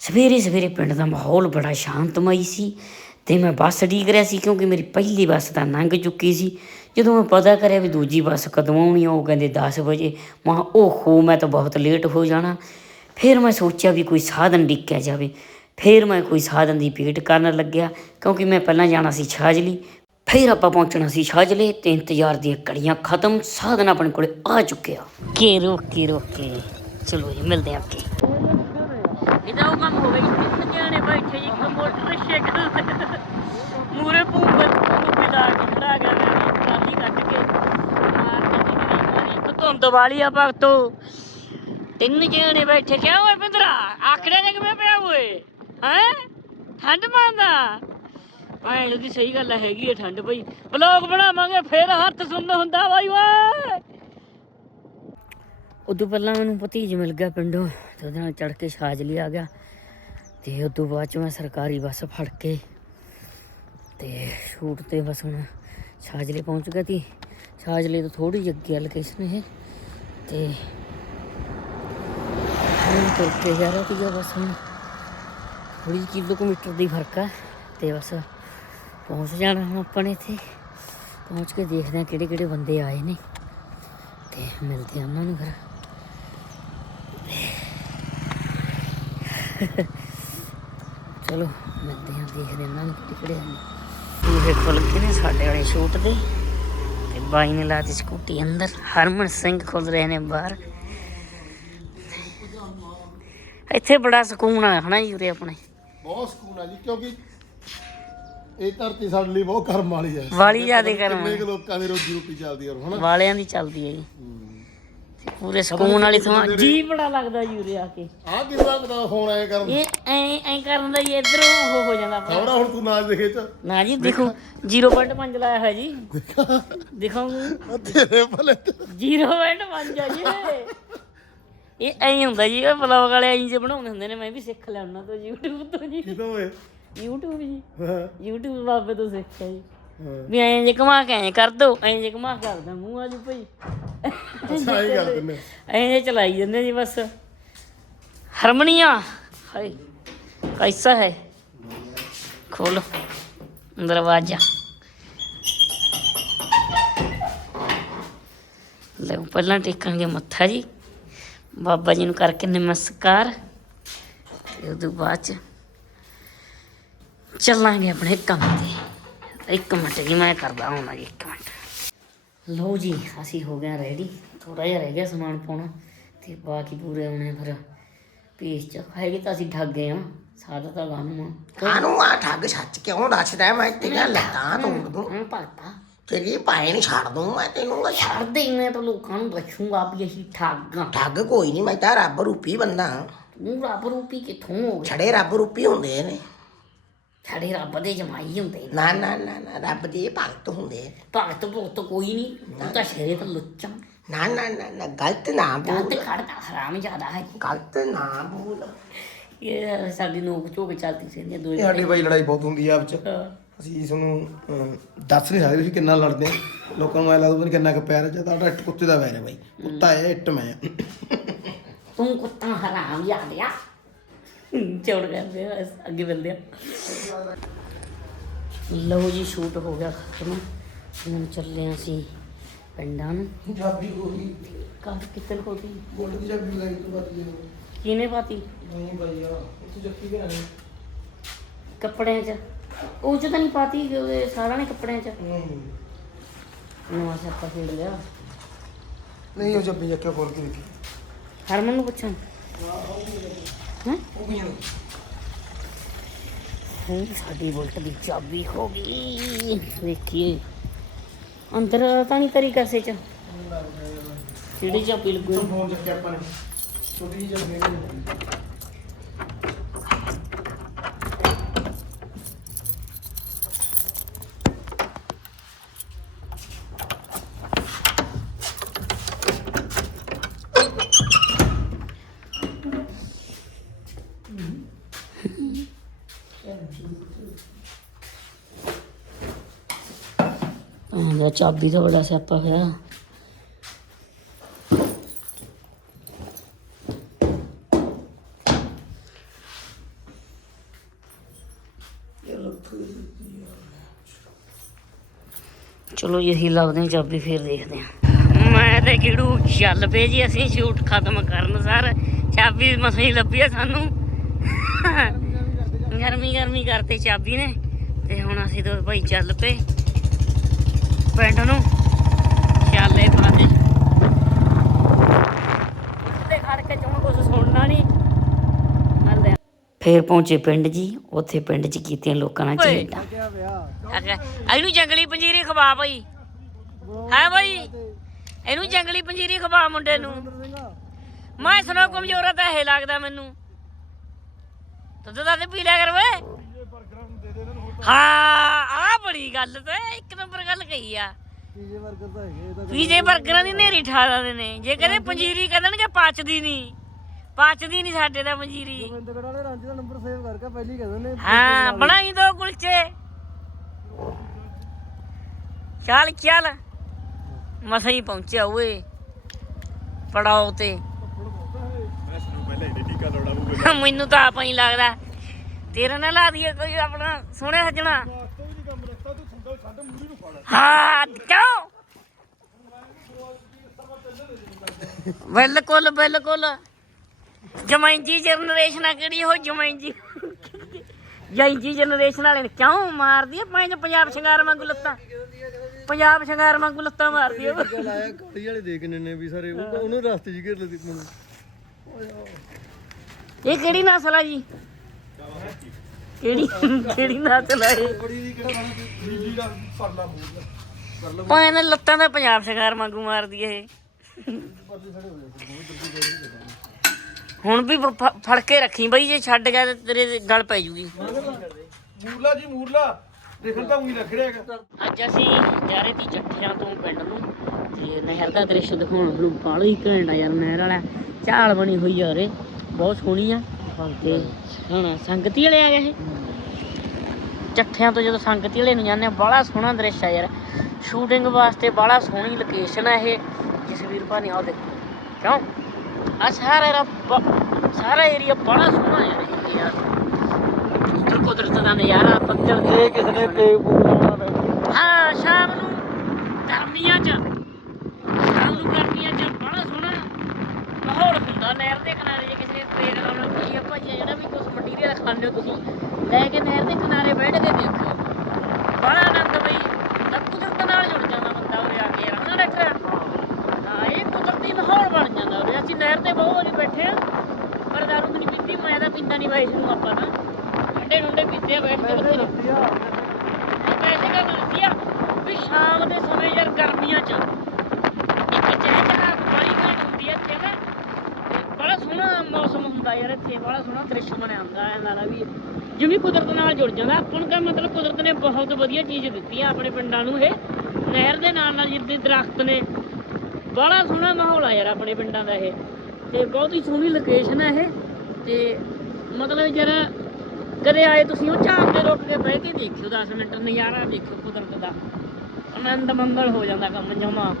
ਸਵੇਰੇ ਸਵੇਰੇ ਪਿੰਡ ਦਾ ਮਾਹੌਲ ਬੜਾ ਸ਼ਾਂਤਮਈ ਸੀ ਤੇ ਮੈਂ ਬੱਸ ਡੀਕ ਰਿਹਾ ਸੀ ਕਿਉਂਕਿ ਮੇਰੀ ਪਹਿਲੀ ਬੱਸ ਤਾਂ ਲੰਘ ਚੁੱਕੀ ਸੀ। ਜਦੋਂ ਮੈਂ ਪਤਾ ਕਰਿਆ ਵੀ ਦੂਜੀ ਬੱਸ ਕਦੋਂ ਆਉਣੀ ਆ ਉਹ ਕਹਿੰਦੇ 10 ਵਜੇ। ਮੈਂ ਕਿਹਾ, ਓਹੋ ਮੈਂ ਤਾਂ ਬਹੁਤ ਲੇਟ ਹੋ ਜਾਣਾ। ਫਿਰ ਮੈਂ ਸੋਚਿਆ ਵੀ ਕੋਈ ਸਾਧਨ ਡਿੱਕਿਆ ਜਾਵੇ। ਫਿਰ ਮੈਂ ਕੋਈ ਸਾਧਨ ਦੀ ਵੇਟ ਕਰਨ ਲੱਗਿਆ ਕਿਉਂਕਿ ਮੈਂ ਪਹਿਲਾਂ ਜਾਣਾ ਸੀ ਛਾਜਲੀ। ਫਿਰ ਆਪਾਂ ਪਹੁੰਚਣਾ ਸੀ ਛਾਜਲੇ ਤੇ ਇੰਤਜ਼ਾਰ ਦੀਆਂ ਕੜੀਆਂ ਖਤਮ ਸਾਧਨ ਆਪਣੇ ਕੋਲੇ ਆ ਚੁੱਕਿਆ ਕੇ ਰੋਕੇ ਰੋਕੇ ਚਲੋ ਜੀ, ਮਿਲਦੇ ਆਂ ਅੱਗੇ। ਇਹਦਾ ਉਹ ਕੰਮ ਹੋ ਜੀ, ਤਿੰਨ ਜਣੇ ਬੈਠੇ ਜੀ, ਇੱਕ ਮੋਟਰਸਾਈਕਲ ਮੂਰੇ ਪੂੰਪਰ ਪੂੰਪਰ ਲਾ ਕੇ ਖੜਾ ਗਿਆ ਟਰਾਲੀ ਕੱਢ ਕੇ ਇੱਕ ਧੁੰਦ ਵਾਲੀ ਆ ਭਗਤੋ। ਤਿੰਨ ਜਣੇ ਬੈਠੇ, ਕਿਆ ਹੋਏ ਪਿੰਦਰਾ ਆਖੜੇ ਨੇ ਕਿਵੇਂ ਪਿਆ ਹੋਏ ਹੈ? ਠੰਡ ਪਾਉਂਦਾ? ਭਾਈ ਦੀ ਸਹੀ ਗੱਲ ਹੈਗੀ ਹੈ ਠੰਡ ਪਈ ਬਲੌਗ ਬਣਾਵਾਂਗੇ, ਫੇਰ ਹੱਥ ਸੁਣਨ ਹੁੰਦਾ ਬਾਈ ਓਏ। ਉਦੋਂ ਪਹਿਲਾਂ ਮੈਨੂੰ ਭਤੀਜ ਮਿਲ ਗਿਆ ਪਿੰਡੋਂ ਤੇ ਉਹਦੇ ਨਾਲ ਚੜ ਕੇ ਛਾਜਲੀ ਆ ਗਿਆ। ਤੇ ਉਦੋਂ ਬਾਅਦ ਚ ਮੈਂ ਸਰਕਾਰੀ ਬੱਸ ਫੜ ਕੇ ਤੇ ਸ਼ੂਟ ਤੇ ਬਸ ਹੁਣ ਛਾਜਲੇ ਪਹੁੰਚ ਗਿਆ ਤੀ। ਛਾਜਲੇ ਤੋਂ ਥੋੜੀ ਜਿਹੀ ਅੱਗੇ ਲੋਕੇਸ਼ਨ ਇਹ। ਤੇ ਹੁਣ ਤੁਰ ਕੇ ਜਾ ਰਿਹਾ ਸੀਗਾ ਬਸ ਹੁਣ। ਥੋੜੀ ਕਿਲੋਮੀਟਰ ਦੀ ਫ਼ਰਕ ਆ ਤੇ ਬਸ ਪਹੁੰਚ ਜਾਣਾ ਹੁਣ ਆਪਾਂ ਨੇ ਇੱਥੇ। ਪਹੁੰਚ ਕੇ ਦੇਖਦੇ ਆ ਕਿਹੜੇ ਕਿਹੜੇ ਬੰਦੇ ਆਏ ਨੇ। ਤੇ ਮਿਲਦੇ ਆ ਉਹਨਾਂ ਨੂੰ ਫਿਰ। ਚਲੋ ਮਿਲਦੇ ਹਾਂ ਦੇਖਦੇ ਹਾਂ ਉਹਨਾਂ ਨੂੰ ਕਿਹੜੇ ਹਨ। ਪੂਰੇ ਖੁੱਲ ਗਏ ਨੇ ਸਾਡੇ ਵਾਲੇ ਸ਼ੂਟ ਦੇ। ਤੇ ਬਾਈ ਨੇ ਲਾਤੀ ਸਕੂਟੀ ਅੰਦਰ। ਹਰਮਨ ਸਿੰਘ ਖੁੱਲ ਰਹੇ ਨੇ ਬਾਹਰ। ਇੱਥੇ ਬੜਾ ਸਕੂਨ ਆ ਹਨਾ ਜੀ ਉਰੇ ਆਪਣੇ? ਬਹੁਤ ਸਕੂਨ ਆ ਜੀ ਕਿਉਂਕਿ ਇਹ ਧਰਤੀ ਸਾਡੇ ਲਈ ਬਹੁਤ ਕਰਮ ਵਾਲੀ ਹੈ। ਵਾਲੀ ਜ਼ਿਆਦੇ ਕਰਮ ਕਿੰਨੇ ਕੁ ਲੋਕਾਂ ਦੀ ਰੋਜੀ ਰੋਟੀ ਚੱਲਦੀ ਆ ਹਨਾ? ਵਾਲਿਆਂ ਦੀ ਚੱਲਦੀ ਹੈ ਜੀ। ਪੂਰੇ ਸਕੂਨ ਵਾਲੀ ਥਾਂ। ਜੀ ਬੜਾ ਲੱਗਦਾ ਉਰੇ ਆ ਕੇ। ਆਹ ਕਿਸ ਤਰ੍ਹਾਂ ਦਾ ਫੋਨ ਆਇਆ ਕਰਨ? ਇਹ ਐ ਐ ਕਰਨ ਦਾ ਜੀ ਇਧਰੋਂ ਉਹ ਹੋ ਜਾਂਦਾ ਆਪਣਾ। ਖਬਰਾਂ ਹੁਣ ਤੂੰ ਨਾਚ ਦੇਖੇ ਚ। ਨਾ ਜੀ ਦੇਖੋ 0.5 ਲਾਇਆ ਹੈ ਜੀ। ਦਿਖਾਉਂਗਾ। ਤੇਰੇ ਭਲੇ ਤੇ। 0.5 ਆ ਜੀ ਇਹ। ਇਹ ਐਂ ਹੁੰਦਾ ਜੀ ਇਹ ਬਲੌਗ ਵਾਲੇ ਐਂ ਜੇ ਬਣਾਉਂਦੇ ਹੁੰਦੇ ਨੇ ਮੈਂ ਵੀ ਸਿੱਖ ਲਿਆ ਉਹਨਾਂ ਤੋਂ YouTube ਤੋਂ ਜੀ। ਕਿਦੋਂ ਓਏ? YouTube ਜੀ। ਹਾਂ। YouTube ਬਾਬੇ ਤੋਂ ਸਿੱਖਿਆ ਜੀ। ਵੀ ਐਂ ਜੇ ਘੁਮਾ ਕੇ ਐਂ ਕਰ ਦੋ ਐਂ ਜੇ ਘੁਮਾ ਕੇ ਕਰਦਾ ਮੂੰਹ ਆ ਜੀ ਭਾਈ। ਅੱਛਾ ਹੀ ਕਰ ਦਿੰਦੇ ਐਂ ਜੇ ਚਲਾਈ ਜਾਂਦੇ ਜੀ ਬਸ। ਹਰਮਨੀਆ ਹਾਏ ਕੈਸਾ ਹੈ? ਖੋਲੋ ਦਰਵਾਜ਼ਾ ਲੈ ਪਹਿਲਾਂ ਟੇਕਾਂਗੇ ਮੱਥਾ ਜੀ। ਬਾਬਾ ਜੀ ਨੂੰ ਕਰਕੇ ਨਮਸਕਾਰ। ਤੇ ਉਦੋਂ ਬਾਅਦ ਚ ਚੱਲਾਂਗੇ ਆਪਣੇ ਕੰਮ ਤੇ। ਇੱਕ ਮਿੰਟ ਜੀ ਮੈਂ ਕਰਦਾ ਹਾਂ ਜੀ ਇੱਕ ਮਿੰਟ। ਲਓ ਜੀ ਅਸੀਂ ਹੋ ਗਏ ਰੈਡੀ ਥੋੜਾ ਜਿਹਾ ਰਹਿ ਗਿਆ ਸਮਾਨ ਪਾਉਣਾ ਤੇ ਬਾਕੀ ਪੂਰੇ ਹੋਣੇ ਫਿਰ ਪੀਸ ਚ। ਹੈਗੇ ਤਾਂ ਅਸੀਂ ਠੱਗ ਗਏ ਆ ਸਾਦਾ ਤਾਂ ਗਾਨੂੰ ਆ। ਕਾਨੂੰ ਆ ਠੱਗ? ਸੱਚ ਕਿਉਂ ਦੱਸਦਾ ਮੈਂ ਤੇਰੀਆਂ ਲੱਤਾਂ ਤੋੜ ਦੂੰ। ਹਾਂ ਪਾਤਾ ਤੇਰੀ ਪਾਇਨ ਛੱਡ ਦੂੰ ਮੈਂ ਤੈਨੂੰ। ਛੱਡ ਦੇ ਮੈਂ ਤਾਂ ਲੋਕਾਂ ਨੂੰ ਦੱਸੂਗਾ ਵੀ ਅਸੀਂ ਠੱਗ ਆ। ਠੱਗ ਕੋਈ ਨਹੀਂ ਮੈਂ ਤਾਂ ਰੱਬ ਰੂਪੀ ਬੰਦਾ ਤੂੰ ਰੱਬ ਰੂਪੀ ਕਿੱਥੋਂ ਹੋ ਗਿਆ? ਛੜੇ ਰੱਬ ਰੂਪੀ ਹੁੰਦੇ ਨੇ ਸਾਡੇ ਰੱਬ ਦੇ ਜਮਾਈ ਹੁੰਦੇ ਨੇ। ਨਾ ਨਾ ਨਾ ਨਾ ਰੱਬ ਦੇ ਭਗਤ ਹੁੰਦੇ ਨੇ। ਭਗਤ ਭੁਗਤ ਕੋਈ ਨਹੀਂ ਤੂੰ ਤਾਂ ਸ਼ੇਰੇ ਤਾਂ ਲੁੱਚਾ ਨਾ ਨਾ ਨਾ ਨਾ ਗਲਤ ਨਾ ਗਲਤ ਬੋਲ ਖੜਦਾ ਹਰਾਮ ਜ਼ਿਆਦਾ ਹੈ ਗਲਤ ਨਾ ਬੋਲ। ਇਹ ਸਾਡੀ ਨੋਕ ਝੋਕ ਚੱਲਦੀ ਸੀ ਇਹ ਦੋਏ ਸਾਡੀ ਬਾਈ ਲੜਾਈ ਬਹੁਤ ਹੁੰਦੀ ਆ ਆਪ ਚ। ਅਸੀਂ ਤੁਹਾਨੂੰ ਅਮ, ਦੱਸ ਨਹੀਂ ਸਕਦੇ ਤੁਸੀਂ ਕਿੰਨਾ ਲੜਦੇ ਆ। ਲੋਕਾਂ ਨੂੰ ਐ ਲੱਗਦਾ ਵੀ ਕਿੰਨਾ ਕੁ ਪਿਆਰ ਹੈ ਆਡਾ ਇੱਟ ਕੁੱਤੇ ਦਾ ਵੈਰ ਹੈ ਬਾਈ। ਕੁੱਤਾ ਹੈ ਇੱਟ ਮੈਂ। ਤੂੰ ਕੁੱਤਾ ਹਰਾਮ ਯਾਦਿਆ ਚੌੜ ਕਰਦੇ ਆ ਬਸ ਅੱਗੇ ਮਿਲਦੇ ਆ। ਲਓ ਜੀ ਸ਼ੂਟ ਹੋ ਗਿਆ ਖਤਮ। ਹੁਣ ਚੱਲੇ ਹਾਂ ਅਸੀਂ ਪਿੰਡਾਂ ਨੂੰ। ਪੰਜਾਬੀ ਹੋ ਗਈ। ਕਾਫੀ ਕਿਤਨ ਹੋ ਗਈ। ਗੋਲਡ ਦੀ ਜੱਫੀ ਲਾਈ ਤੋਂ ਬਾਅਦ ਜੀ ਕਿਨੇ ਪਾਤੀ? ਨਹੀਂ ਬਾਈ ਆ ਉੱਥੇ ਜੱਫੀ ਵੀ ਨਹੀਂ ਕੱਪੜਿਆਂ 'ਚ। ਉਹ 'ਚ ਤਾਂ ਨਹੀਂ ਪਾਤੀ ਸਾਰਿਆਂ ਨੇ ਕੱਪੜਿਆਂ 'ਚ। ਨਹੀਂ। ਨਵਾਂ ਸਿਆਪਾ ਖੇਡ ਲਿਆ। ਨਹੀਂ ਉਹ ਜੱਫੀ ਜੱਕੇ ਖੋਲ ਕੇ ਦੇਖੀ। ਹਰਮਨ ਨੂੰ ਪੁੱਛਾਂ। ਸਾਡੀ ਬੁਲਟ ਦੀ ਚਾਬੀ ਹੋ ਗਈ ਵੇਖੀਏ ਅੰਦਰ ਤਾਂ ਨਹੀਂ ਤਰੀ ਕਸੇ ਚ ਜਿਹੜੀ ਚਾਬੀ ਲੱਗੂ ਫੋਨ ਚੱਕਿਆ ਆਪਾਂ ਨੇ ਛੋਟੀ ਜਿਹੀ ਜੱਫੀ ਮੇਰਾ ਚਾਬੀ ਦਾ ਬੜਾ ਸਿਆਪਾ ਹੋਇਆ। ਚਲੋ ਇਹੀ ਲੱਭਦੇ ਹਾਂ ਚਾਬੀ, ਫੇਰ ਦੇਖਦੇ ਹਾਂ। ਮੈਂ ਤੇ ਕਿੜੂ ਚੱਲ ਪਏ ਜੀ, ਅਸੀਂ ਝੂਠ ਖਤਮ ਕਰਨ ਸਰ। ਚਾਬੀ ਮਸੀ ਲੱਭੀ ਆ ਸਾਨੂੰ। ਗਰਮੀ ਗਰਮੀ ਕਰਤੇ ਚਾਬੀ ਨੇ। ਤੇ ਹੁਣ ਅਸੀਂ ਦੋ ਭਾਈ ਚੱਲ ਪਏ। ਪਿੰਡ ਨੂੰ। ਚੱਲੇ ਪਾਦੇ ਉੱਤੇ ਖੜ ਕੇ ਚੋਂ ਕੁਝ ਸੁਣਨਾ ਨਹੀਂ ਮੱਲੇ ਫੇਰ ਪਹੁੰਚੇ ਪਿੰਡ ਜੀ ਉੱਥੇ ਪਿੰਡ 'ਚ ਕੀਤੀਆਂ ਲੋਕਾਂ ਨਾਲ ਅੱਛਾ ਇਹਨੂੰ ਜੰਗਲੀ ਪੰਜੀਰੀ ਖਵਾ ਭਾਈ ਹੈ ਭਾਈ ਇਹਨੂੰ ਜੰਗਲੀ ਪੰਜੀਰੀ ਖਵਾ ਮੁੰਡੇ ਨੂੰ। ਮੈਂ ਸੁਣਾ ਕਮਜ਼ੋਰ ਤਾਂ ਇਹ ਲੱਗਦਾ ਮੈਨੂੰ। ਦੁੱਧ ਦਾ ਤੇ ਪੀ ਲਿਆ ਕਰ ਵੇ ਹਾਂ। ਬੜੀ ਗੱਲ ਤੇ ਇੱਕ ਨੰਬਰ ਗੱਲ ਕਹੀ ਆ। ਪੀਜੇ ਵਰਕਰ ਤਾਂ ਹੈਗੇ ਇਹ ਤਾਂ ਪੀਜੇ 버ਗਰਾਂ ਦੀ ਨੇਰੀ ਠਾ ਦਿੰਦੇ ਨੇ। ਜੇ ਕਹਿੰਦੇ ਪੰਜੀਰੀ ਕਹਿਣਗੇ ਪਚਦੀ ਨਹੀਂ। ਪਚਦੀ ਨਹੀਂ ਸਾਡੇ ਦਾ ਪੰਜੀਰੀ। ਗੋਬਿੰਦਗੜ੍ਹ ਵਾਲੇ ਰਾਂਝੇ ਦਾ ਨੰਬਰ ਸੇਵ ਕਰਕੇ ਪਹਿਲੀ ਕਹਿੰਦੇ ਨੇ ਹਾਂ ਬਣਾਈ ਦੋ ਕੁਲਚੇ। ਚੱਲ ਚੱਲ। ਮਸਾਂ ਹੀ ਪਹੁੰਚਿਆ ਓਏ। ਪੜਾਓ ਤੇ। ਮੈਨੂੰ ਤਾਂ ਆਪਾਂ ਹੀ ਲੱਗਦਾ। ਤੇਰਾ ਨਾ ਲਾ ਦਈਏ ਕੋਈ ਆਪਣਾ ਸੋਹਣੇ ਸੱਜਣਾ। ਹਾਂ ਕਿਉਂ? ਬਿਲਕੁਲ ਬਿਲਕੁਲ। ਜਮਾਂਜੀ ਜਨਰੇਸ਼ਨ ਆ ਕਿਹੜੀ ਉਹ ਜਮਾਂਜੀ? ਜੈਂਜੀ ਜਨਰੇਸ਼ਨ ਵਾਲੇ ਨੇ ਕਿਉਂ ਮਾਰਦੀ ਆ? ਪੰਜ ਪੰਜਾਬ ਸ਼ਿੰਗਾਰ ਵਾਂਗੂ ਲੱਤਾਂ। ਪੰਜਾਬ ਸ਼ਿੰਗਾਰ ਵਾਂਗੂ ਲੱਤਾਂ ਮਾਰਦੀ ਆਇਆ ਕਾਲੀ ਵਾਲੇ ਦੇਖਣੇ ਨੇ ਵੀ ਸਾਰੇ ਉਹ ਉਹਨੂੰ ਰਸਤੇ 'ਚ ਘੇਰ ਲਈ ਮੈਨੂੰ। ਇਹ ਕਿਹੜੀ ਨਸਲ ਆ ਜੀ? ਕਿਹੜੀ ਕਿਹੜੀ ਨਸਲ ਆ ਇਹ ਭਾਵੇਂ ਨਾ ਲੱਤਾਂ ਦਾ ਪੰਜਾਬ ਸ਼ਿੰਗਾਰ ਵਾਂਗੂ ਮਾਰਦੀ ਇਹ। ਹੁਣ ਵੀ ਫ- ਫ- ਫੜ ਕੇ ਰੱਖੀ ਬਈ ਜੇ ਛੱਡ ਗਿਆ ਤੇ ਤੇਰੇ ਗਲ ਪੈ ਜੂਗੀ। ਮੂਰਲਾ ਜੀ ਮੂਰਲਾ। ਦੇਖਣ ਤਾਂ ਉਹੀ ਲੱਗ ਰਿਹਾ ਹੈਗਾ। ਅੱਜ ਅਸੀਂ ਜਾ ਰਹੇ ਸੀ ਚੱਠਿਆਂ ਤੋਂ ਪਿੰਡ ਨੂੰ। ਤੇ ਨਹਿਰ ਦਾ ਦ੍ਰਿਸ਼ ਦਿਖਾਉਣ ਨੂੰ। ਬਾਹਲਾ ਘੈਂਟ ਆ ਯਾਰ ਨਹਿਰ ਵਾਲਾ। ਝਾਲ ਬਣੀ ਹੋਈ ਆ ਉਰੇ। ਬਹੁਤ ਸੋਹਣੀ ਆ। ਤੇ ਹੁਣ ਸੰਗਤੀ ਵਾਲੇ ਆ ਗਏ ਇਹ। ਚੱਠਿਆਂ ਤੋਂ ਜਦੋਂ ਸੰਗਤੀ ਵਾਲੇ ਨੂੰ ਜਾਂਦੇ ਆ ਬੜਾ ਸੋਹਣਾ ਦ੍ਰਿਸ਼ ਆ ਯਾਰ। ਸ਼ੂਟਿੰਗ ਵਾਸਤੇ ਬੜਾ ਸੋਹਣੀ ਲੋਕੇਸ਼ਨ ਆ ਇਹ। ਜਸਵੀਰ ਭਾਨੀ ਆਹ ਦੇਖੋ। ਕਿਉਂ? ਆ ਸਾਰਾ ਏਰਾ ਬ- ਸਾਰਾ ਏਰੀਆ ਬੜਾ ਸੋਹਣਾ ਯਾਰ ਇਹ ਯਾਰ। ਇੱਧਰ ਕੁਦਰਤ ਦਾ ਨਜ਼ਾਰਾ ਪੱਤਲ ਦੇ ਕਿਸੇ ਨੇ ਪੇ ਪੂਰਾ ਹਾਂ ਸ਼ਾਮ ਨੂੰ ਗਰਮੀਆਂ 'ਚ। ਸ਼ਾਮ ਨੂੰ ਗਰਮੀਆਂ 'ਚ ਬੜਾ ਸੋਹਣਾ। ਮਾਹੌਲ ਹੁੰਦਾ ਨਹਿਰ ਦੇ ਕਿਨਾਰੇ ਜੇ ਕਿਸੇ ਨੇ ਪੇੜ ਲਾਉਣਾ ਕੋਈ ਆ ਭਾਜੀ ਜਿਹੜਾ ਵੀ ਕੁਝ ਹੋ ਤੁਸੀਂ। ਲੈ ਕੇ ਨਹਿਰ ਦੇ ਕਿਨਾਰੇ ਬੈਠ ਕੇ ਦੇਖੋ। ਬੜਾ ਆਨੰਦ ਬਈ। ਤਾਂ ਕੁਦਰਤ ਨਾਲ ਜੁੜ ਜਾਂਦਾ ਬੰਦਾ ਉਰੇ ਆ ਕੇ ਹਨਾ ਡਾਕਟਰ? ਹਾਂ ਇਹ ਕੁਦਰਤੀ ਮਾਹੌਲ ਬਣ ਜਾਂਦਾ ਉਰੇ। ਅਸੀਂ ਨਹਿਰ ਤੇ ਬਹੁਤ ਵਾਰੀ ਬੈਠੇ ਆ। ਪਰ ਦਾਰੂ ਨਹੀਂ ਪੀਤੀ ਮੈਂ ਤਾਂ ਪੀਂਦਾ ਨਹੀਂ ਬਾਈ ਨੂੰ ਆਪਾਂ ਨਾ ਠੰਡੇ ਠੰਡੇ ਪੀਤੇ ਆ ਬੈਠ ਕੇ ਬਥੇਰੇ। ਪੈਸੇ ਆ? ਵੀ ਸ਼ਾਮ ਦੇ ਸਮੇਂ ਯਾਰ ਗਰਮੀਆਂ ਚ ਇੱਕ ਚਾਹ ਚਾਹ ਬੜੀ ਘਾਟ ਹੁੰਦੀ ਆ ਇੱਥੇ ਨਾ ਤੇ ਬੜਾ ਸੋਹਣਾ ਮੌਸਮ ਹੁੰਦਾ ਯਾਰ ਇੱਥੇ, ਬੜਾ ਸੋਹਣਾ ਦ੍ਰਿਸ਼ ਬਣਿਆ ਹੁੰਦਾ, ਐ ਲਾਲਾ ਵੀ ਜਿਵੇਂ ਕੁਦਰਤ ਨਾਲ ਜੁੜ ਜਾਂਦਾ, ਆਪਾਂ ਨੂੰ ਤਾਂ ਮਤਲਬ ਕੁਦਰਤ ਨੇ ਬਹੁਤ ਵਧੀਆ ਚੀਜ਼ ਦਿੱਤੀ ਆ ਆਪਣੇ ਪਿੰਡਾਂ ਨੂੰ ਇਹ। ਨਹਿਰ ਦੇ ਨਾਲ ਨਾਲ ਜਿੱਦੇ ਦਰਖਤ ਨੇ, ਬੜਾ ਸੋਹਣਾ ਮਾਹੌਲ ਆ ਯਾਰ ਆਪਣੇ ਪਿੰਡਾਂ ਦਾ ਇਹ। ਤੇ ਬਹੁਤ ਹੀ ਸੋਹਣੀ ਲੋਕੇਸ਼ਨ ਹੈ ਇਹ। ਤੇ ਮਤਲਬ ਜਰਾ ਕਦੇ ਆਏ ਤੁਸੀਂ ਉਹ ਝਾੜ ਤੇ ਰੁਕ ਕੇ ਬਹਿ ਕੇ ਦੇਖਿਓ 10 ਮਿੰਟ ਨਜ਼ਾਰਾ ਦੇਖਿਓ ਕੁਦਰਤ ਦਾ। ਆਨੰਦ ਮੰਗਲ ਹੋ ਜਾਂਦਾ ਕੰਮ ਜਮਾ।